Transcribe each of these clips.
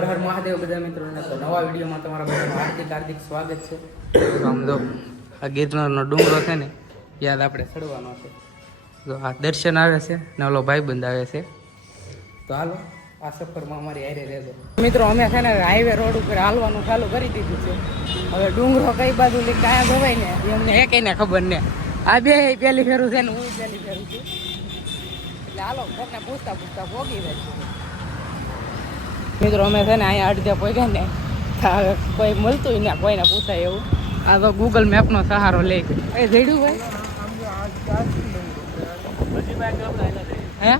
હર હર મહાદેવ બધા મિત્રોને તો નવા વિડીયોમાં તમારા બધાનું હાર્દિક સ્વાગત છે. આમ જો આ ગિરનારનો ડુંગરો છે ને યાદ આપણે ચડવાનો છે. તો આ દર્શન આવે છે ને ઓલો ભાઈબંધ આવે છે. તો હાલો આ સફરમાં અમારી હારે રહેજો મિત્રો. અમે છે ને હાઈવે રોડ ઉપર હાલવાનું ચાલુ કરી દીધું છે. હવે ડુંગરો કઈ બાજુ લઈ ક્યાં જવાય ને એ અમને એકેયને ખબર ને. આ બે પહેલી ફેરું છે ને હું પહેલી ફેરું છું. એટલે હાલો કોકને પૂછતા ભોગી રહે છે. મિત્રો અમે છે ને અહીંયા અડધે પહોંચ્યા ને કોઈ મળતું ને કોઈને પૂછાય એવું. આ તો ગૂગલ મેપનો સહારો લે એ જઈડું ભાઈ હે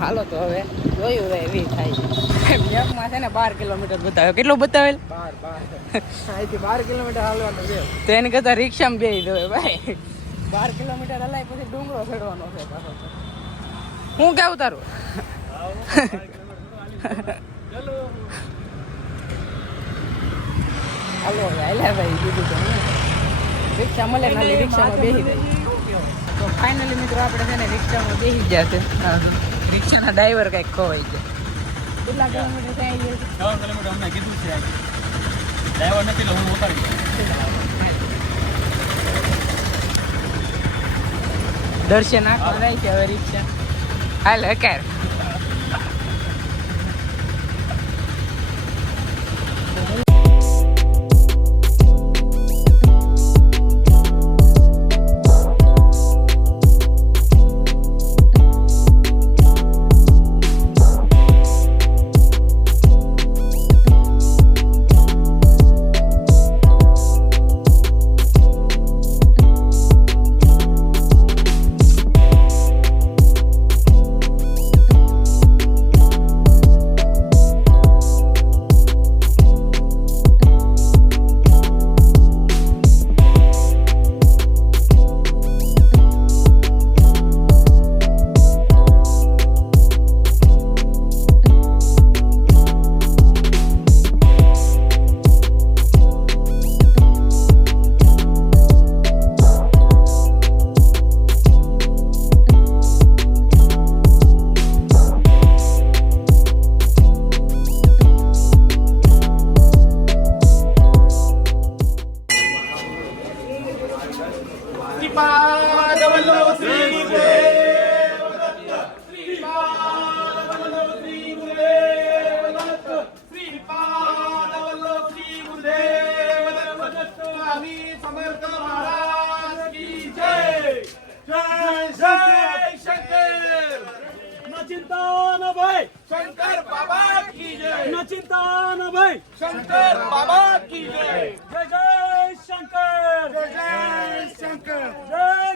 હાલો તો હવે જોયું ભાઈ એવી થાય મેપમાં છે ને 12 કિલોમીટર બતાવે. કેટલું બતાવેલ? 12 કિલોમીટર હાલવાનું છે. તો એને કરતા રિક્ષામાં બેસી દો ભાઈ. 12 કિલોમીટર હલાય પછી ડુંગરો ચડવાનો છે પાછો. હું કેવું તારું? હાલો હાલ્યા ભાઈ કીધું તો રિક્ષા મળે નાલી રિક્ષામાં બેસી જાય. તો ફાઇનલી મિત્રો આપણે છે ને રિક્ષામાં બેસી ગયા છે. રિક્ષાના ડ્રાઈવર કંઈક ખોવાઈ ગયા. કેટલા કિલોમીટર ત્યાં આવી ગયા? 6 કિલોમીટર અમને કીધું છે. ડ્રાઈવર નથી તો હું ઉતારી દર્શન આખો જાય છે હવે રિક્ષા હાલ હકાર. शंकर बाबा की जय। न चिंता न भय शंकर बाबा की जय। जय जय शंकर जय जय शंकर जय।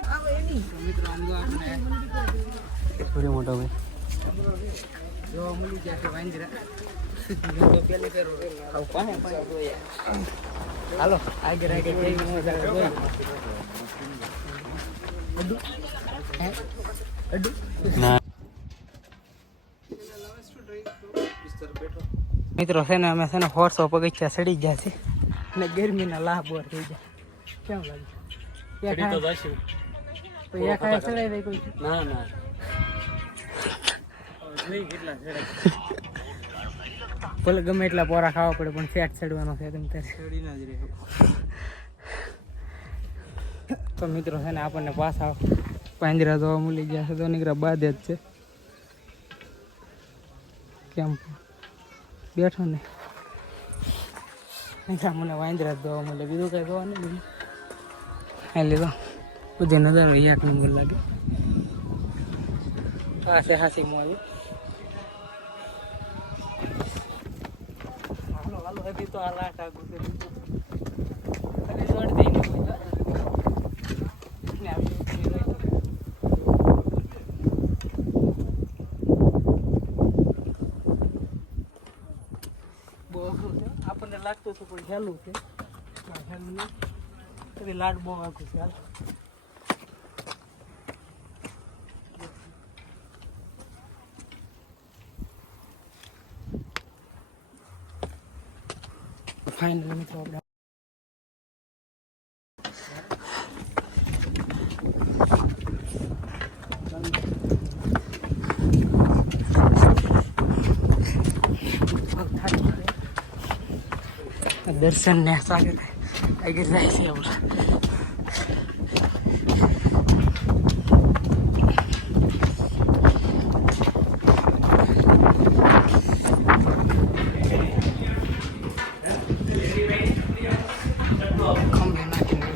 थोड़ी मोटा भाई जो मली जाके वांजरा तो पहले पे खाओ पाए दो यार. हालो आगे कई मजा दो अड्डू है अड्डू ना. મિત્રો છે ને અમે છે ને 400 પગથિયા ચડી ગયા છે ને ગરમીના લાભ બોર થઈ ગયા. કેમ લાગે? ચડી તો જાશું તો એક આ ચડાઈ દે કોઈ? ના ના નહીં કેટલા ચડે ભલે ગમે એટલા પોરા ખાવા પડે પણ ફેટ ચડવાનો છે તમે ત્યારે ચડી ના જ રહે. તો મિત્રો છે ને આપણને પાછા પાંજરા જોવા મળી ગયા છે. તો નીકળ્યા બાદ જ છે. કેમ બેઠો ને મને વાંદરા જોવા મળે, બીજું કઈ જોવા નહીં મળે. હા લીધો બધે નજારો એક નંબર લાગે. આ છે હાસી મોલ. હાલો હાલો હજી તો આ લાટ આગું છે ખાલી જોડ દઈને આપણને લાગતું હતું પણ હેલું છે. હેલું નહીં લાટ બહુ આખું છે. હાલ ફાઇનલ મિત્રો આપણે દર્શન ને સ્વાગત આગળ જાય છે આપણે. ખંભે નાખીને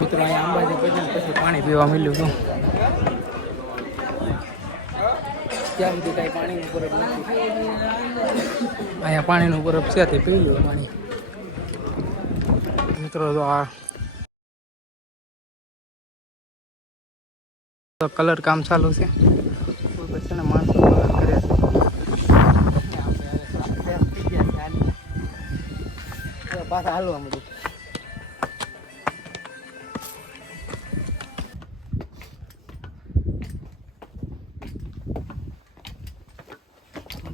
મિત્રો અહીંયા અંબાજી પહોંચ્યા પછી પાણી પીવા મળ્યું હતું. ત્યાં સુધી કાંઈ પાણીનું બરફ નથી. અહીંયા પાણીનું બરફ છે તે પી લ્યું પાણી. મિત્રો તો આ કલર કામ ચાલુ છે. છે ને માણસો કલર કરે છે. પાછા હાલવા મળ્યું.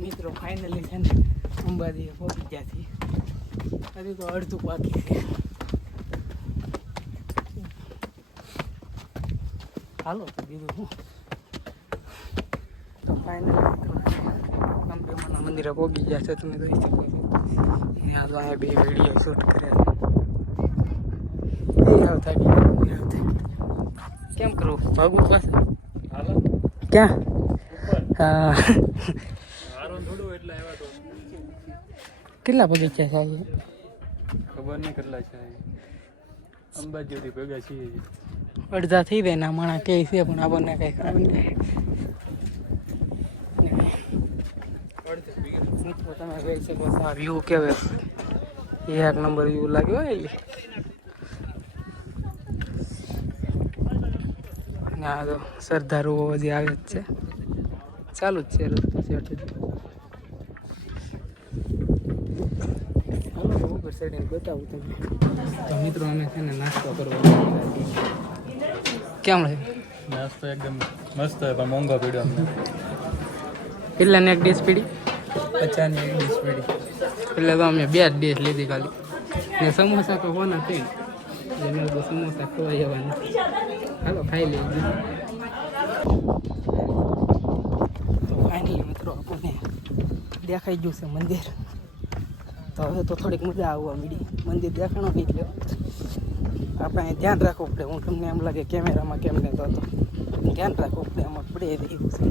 મિત્રો ફાઇનલી છે ને અંબાજી પહોંચી ગયા છીએ. હજી તો અડધું બાકી છે. હાલો તો દીધું હું તો ફાઇનલી અંબેમાના મંદિરે પહોંચી ગયા છે. તમે જોઈ શકો છો. અહીંયા તો અહીંયા બે વિડીયો શૂટ કર્યા. કેમ કરું ભાગવું પાસે ક્યાં? હા કેટલા બગીચા છે? ખબર નહીં કેટલા છે. અંબાજીથી ભેગા છીએ. અડધા થઈ જાય ના માણા કે છે પણ આપણને કઈ ખબર નહીં. મિત્રો તમે જોઈ શકો છો આ વ્યૂ કેવો એક નંબર વ્યૂ લાગ્યો હોય. ના તો શ્રદ્ધાળુઓ હજી આવે જ છે. ચાલુ જ છે રસ્તો છે. ઉપર સાઈડ બતાવું તમને. તો મિત્રો અમે છે ને નાસ્તો કરવા કેમ રહે? નાસ્તો એકદમ મસ્ત હોય પણ મોંઘો પીડ્યો અમને. કેટલાને એક ડીશ પીડી? 50 ની એક ડીશ પીડી. એટલે તો અમે 2 જ ડીશ લીધી ખાલી. ને સમોસા તો કોના થઈ એને તો સમોસા ખવાય એવા નથી. હાલો ખાઈ લઈએ. તો ફાઇનલી મિત્રો આપણને દેખાઈ ગયું છે મંદિર. તો હવે તો થોડીક મજા આવવા મળી. મંદિર દેખાણો નહીં એટલે આપણે ધ્યાન રાખવું પડે. હું તમને એમ લાગે કેમેરામાં કેમ ને તો ધ્યાન રાખવું પડે. એમાં પડે રહ્યું છે.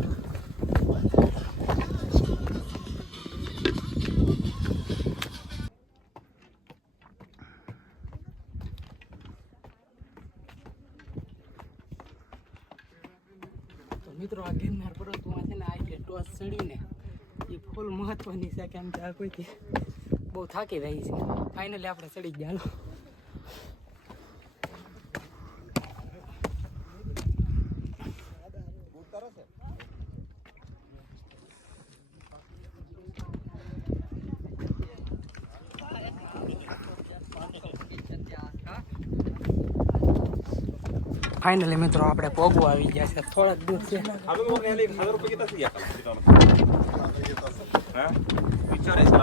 તો મિત્રો આ ગિરનાર પર્વતમાં છે ને આ જે ટોચ ચડ્યું ને એ ફૂલ મહત્વની છે. કેમ કે આ કોઈથી બહુ થાકી રહી છે. ફાઇનલી આપણે ચડી ગયા. હાલો ફાઇનલી મિત્રો આપણે પોગવા આવી ગયા છે. થોડાક દૂર છે.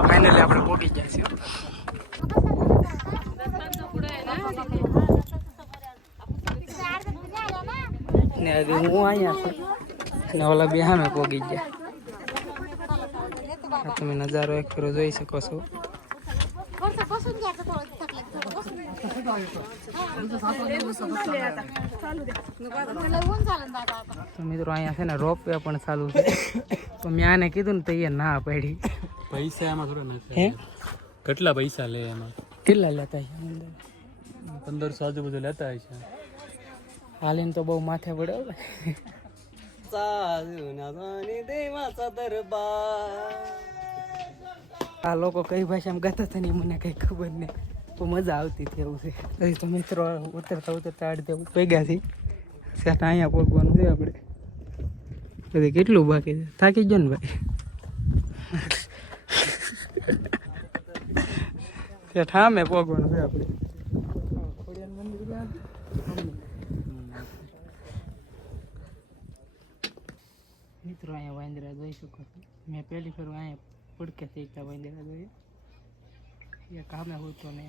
ફાઇનલી આપણે પોગી ગયા છીએ. ને હજી હું અહીંયા છું ને ઓલા બે સામે પોગી ગયા. તમે નજારો એક ફેરો જોઈ શકો છો. તો મિત્રો અહીંયા છે ને રોપ વે પણ ચાલુ છે. તો મેં આને કીધું ને તો એ ના પાડી. પૈસા એમાં થોડા નથી. હે કેટલા પૈસા લે એમાં? કેટલા લેતા છે? 1500 આજુબાજુ લેતા હોય છે. હાલીને તો બહુ માથે પડે. આ લોકો કઈ ભાષામાં ગાતા હતા ને મને કઈ ખબર નહીં. તો મજા આવતી હતી એવું છે. હજી તો મિત્રો ઉતરતા ઉતરતા અડધે ભેગા થઈ. સેટ અહીંયા પહોંચવાનું છે આપણે. બધી કેટલું બાકી છે? થાકી ગયો ને ભાઈ? સેટ હા મેં પહોંચવાનું છે આપણે. મિત્રો અહીંયા વાંદરા જોઈ શકો છો. મેં પહેલી ફેર અહીંયા પડકે થઈ ગયા વાંદરા જોઈએ. એ કામે હું તો ને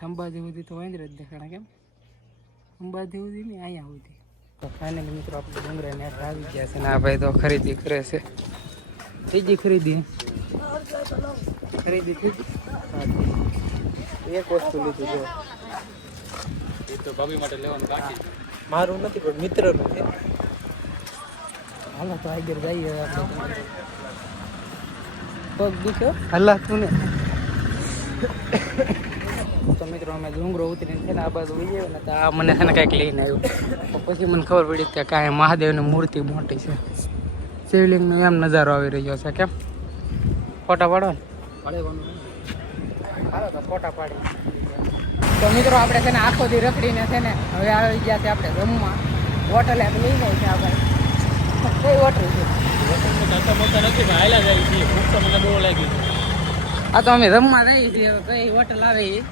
અંબાજી સુધી તો વાંદરા જ દેખાણા કેમ અંબાજી સુધી ને અહીંયા સુધી તો ફાઇનલી મિત્રો આપણે ડુંગરા ને આવી ગયા છે ને આ ભાઈ તો ખરીદી કરે છે ત્રીજી ખરીદી થઈ ગઈ? એક વસ્તુ લીધું જો એ તો ભાભી માટે લેવાનું બાકી મારું નથી પણ મિત્રનું છે હાલો તો આગળ જઈએ આપણે પગ દુખ્યો હલાતું ને તો મિત્રો અમે ડુંગરો ઉતરીને છે ને આ બાજુ ઉઈએ ને તો આ મને છે ને કંઈક લઈને આવ્યું તો પછી મને ખબર પડી કે કાંઈ મહાદેવની મૂર્તિ મોટી છે શિવલિંગનો એમ નજારો આવી રહ્યો છે કેમ ફોટા પાડો ને હાલો તો ફોટા પાડી તો મિત્રો આપણે છે ને આખો દી રખડીને છે ને હવે આવી ગયા છે આપણે જમવા હોટલ એમ લઈ જાય છે આપણે કઈ હોટલ છે આ તો અમે જમવા જઈએ છીએ કઈ હોટલ આવે એ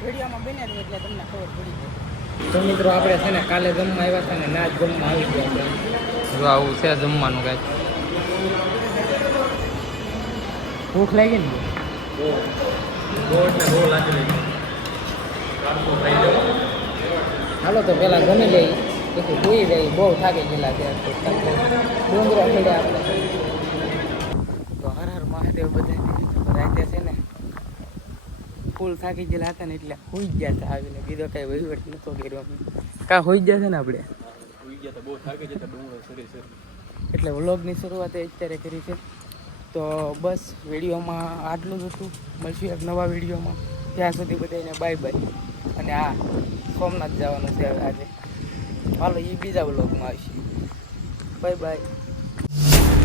વિડીયોમાં બને છે એટલે તમને ખબર પડી જાય તો મિત્રો આપણે છે ને કાલે જમવા આવ્યા હતા ને ના જ જમવા આવી ગયા છે જો આવું છે જમવાનું કાંઈક ભૂખ લાગી ને હાલો તો પેલા જમી લઈ પછી સુઈ જાય બહુ થાકી ગયેલા છે ડુંગરો ખેડ્યા આપણે તો હર હર મહાદેવ બધા રાતે છે ને ફૂલ થાકી ગયેલા હતા ને એટલે સુઈ ગયા હતા આવીને બીજો કઈ વહીવટ નતો કર્યો કા સુઈ ગયા છે ને આપણે બહુ થાકી જતા ડુંગરો એટલે વ્લોગની શરૂઆત અત્યારે કરી છે તો બસ વિડીયોમાં આટલું જ હતું મળશું એક નવા વિડીયોમાં ત્યાં સુધી બધાને બાય બાય અને આ સોમનાથ જવાનું છે હવે આજે હાલો એ બીજા વ્લોગમાં આવશે બાય બાય